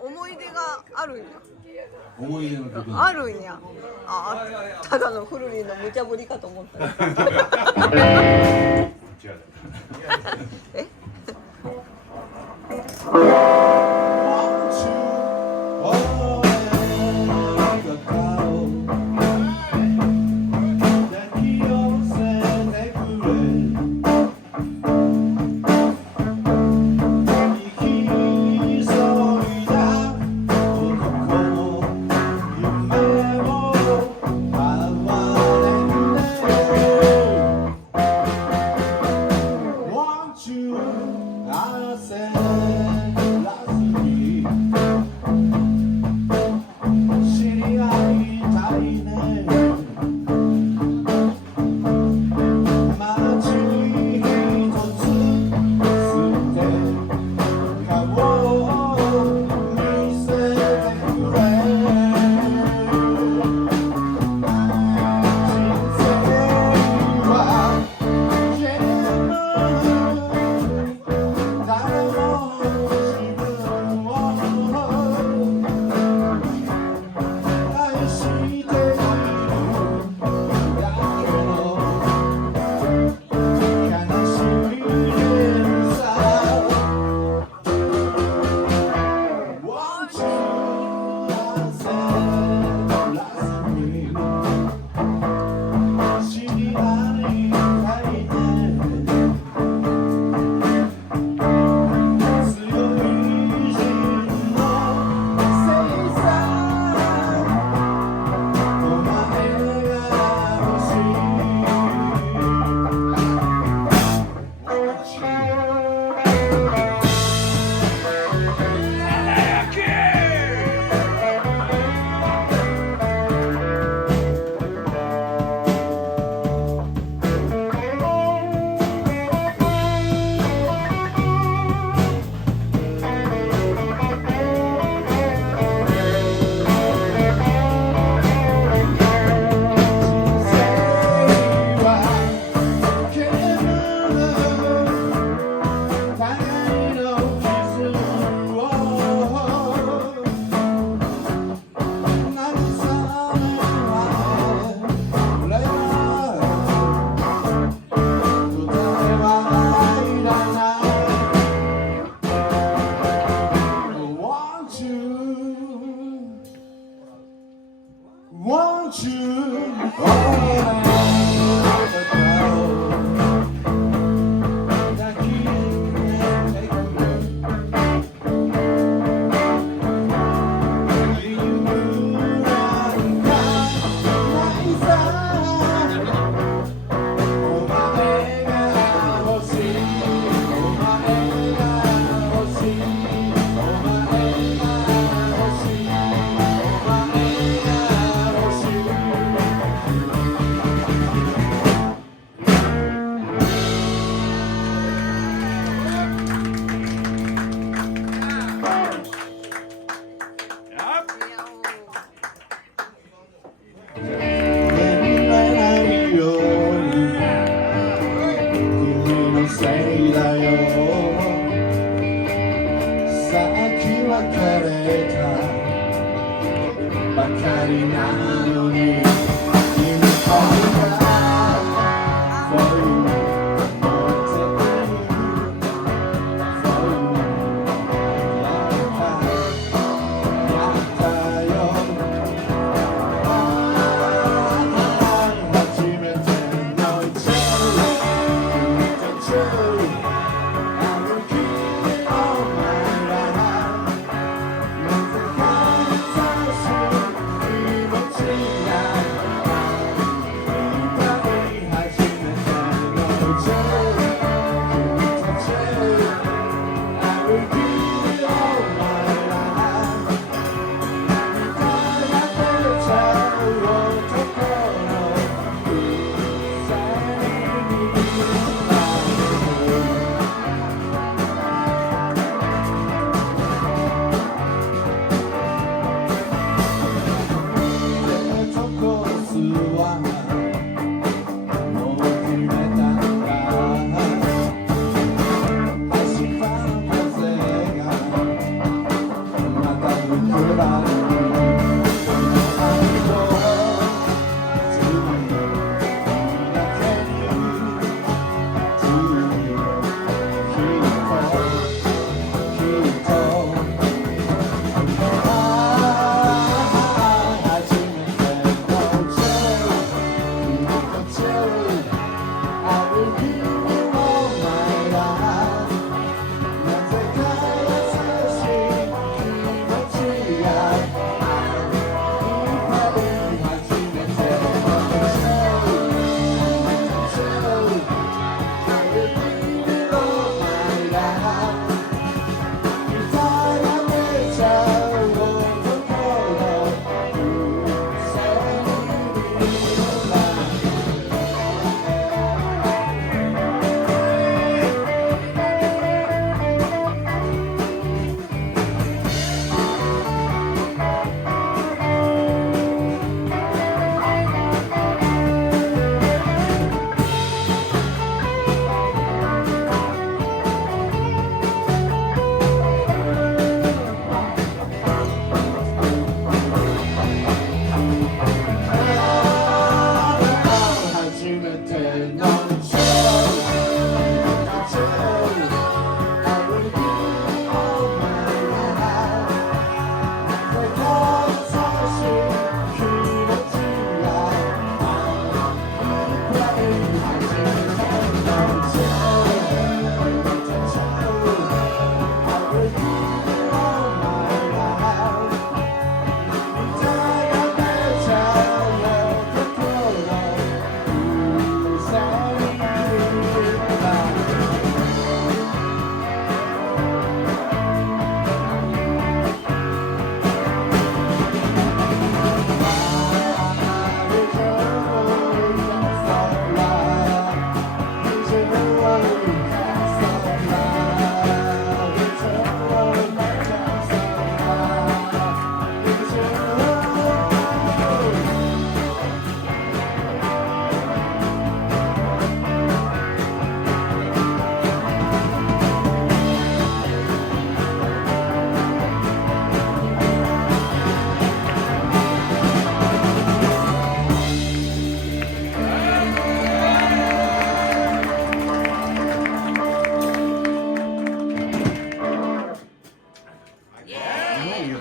思い出があるんや。思い出の曲あるんや。ただのフルリンの無茶ぶりかと思った。え？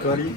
役割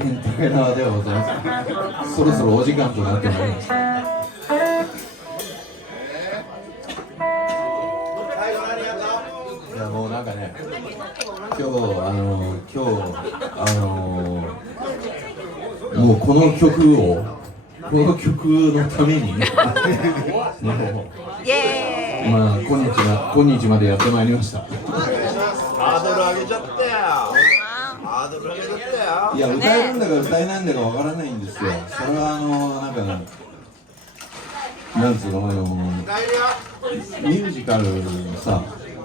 高輪ではございます。そろそろお時間となってまいりました。いやもうなんかね、今日もうこの曲のためにイエーイ。まあ今日までやってまいりました。ハードル上げちゃったよ。ハードル上げちゃったよ。いや歌えるんだか歌えないんだかわからないんですよ。それはなんかなんつうのミュージカルさ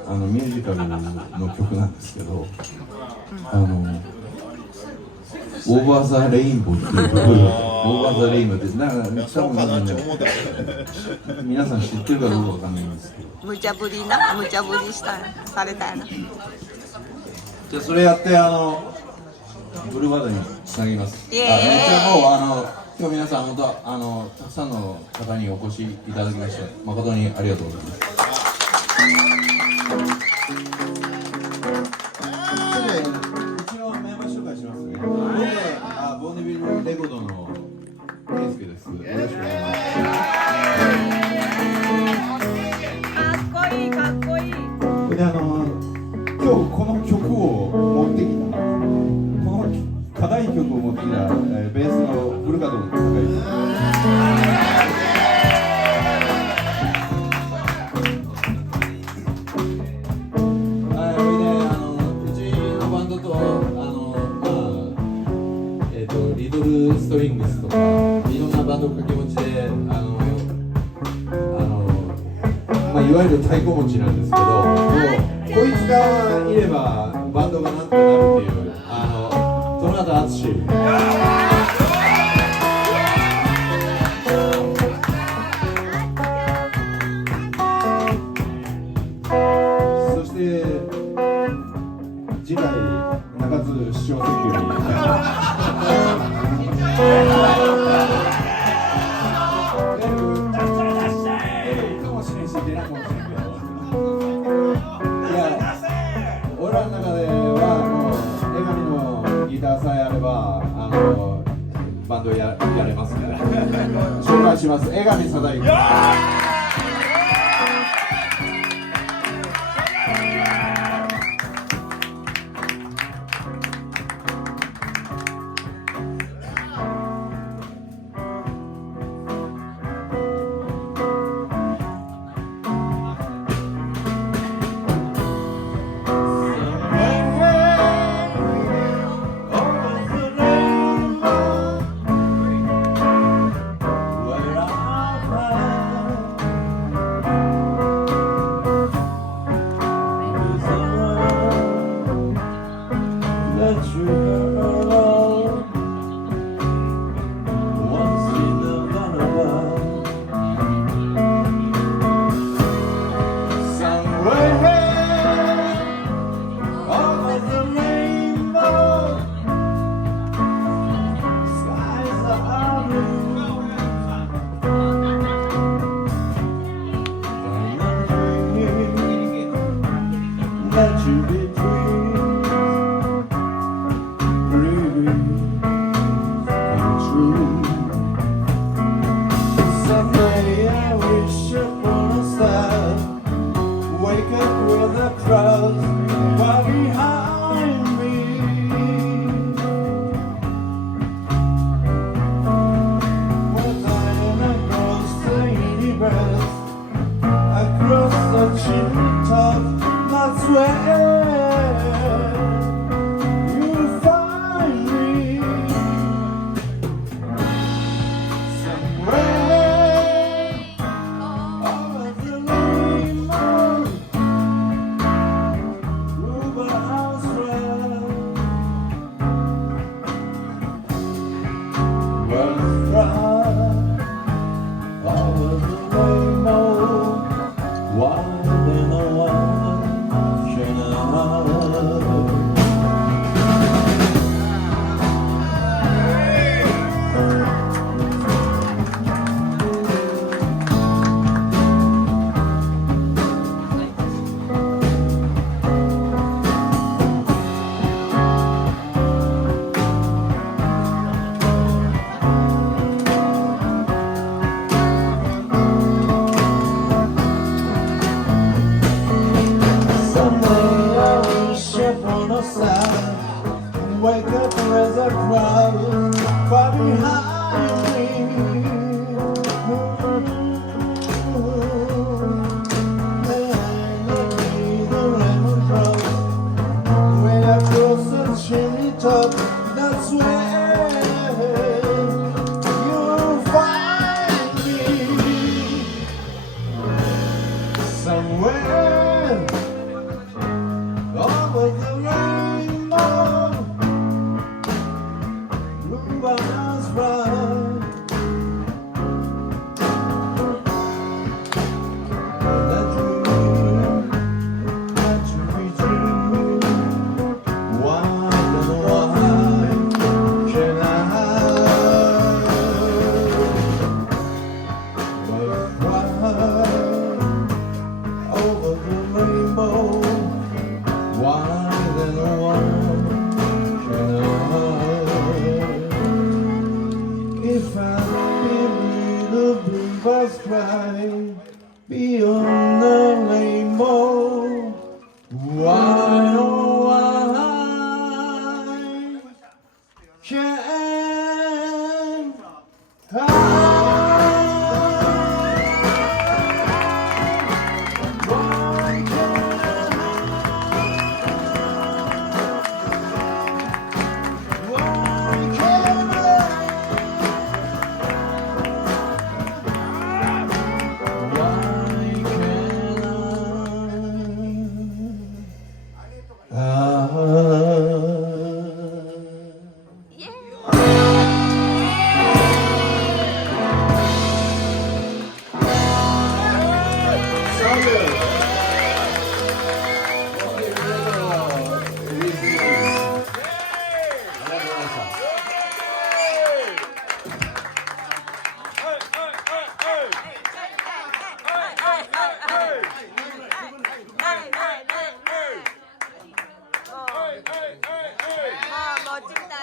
ミュージカルの曲なんですけど、オーバーザレインボーっていう曲、オーバーザレインボーってなんか多分皆さん知ってるかどうかわかんないんですけど。無茶ぶりされたやな。じゃあそれやってブルーバードにつなぎます。イエーイ。もう今日皆さん本当たくさんの方にお越しいただきまして誠にありがとうございます。一応メンバー紹介しますね。ボンネビルレコードのケイスケです。よろしくお願いします。かっこいいかっこいい。で今日この曲を持ってきた、この課題曲を持ってきた、ベースの古川高井。リトルストリングスとかいろんなバンド掛け持ちでいわゆる太鼓持ちなんですけど、もうこいつがいればバンドがなんとなるっていうその後淳そして次回中津市長選挙に俺らの中ではもう江上のギターさえあればバンドやれますから紹介します。江上貞之。Across the treetop, that's where If I believe the bluebirds cry beyond the rainbow, why oh why can't 멋진다.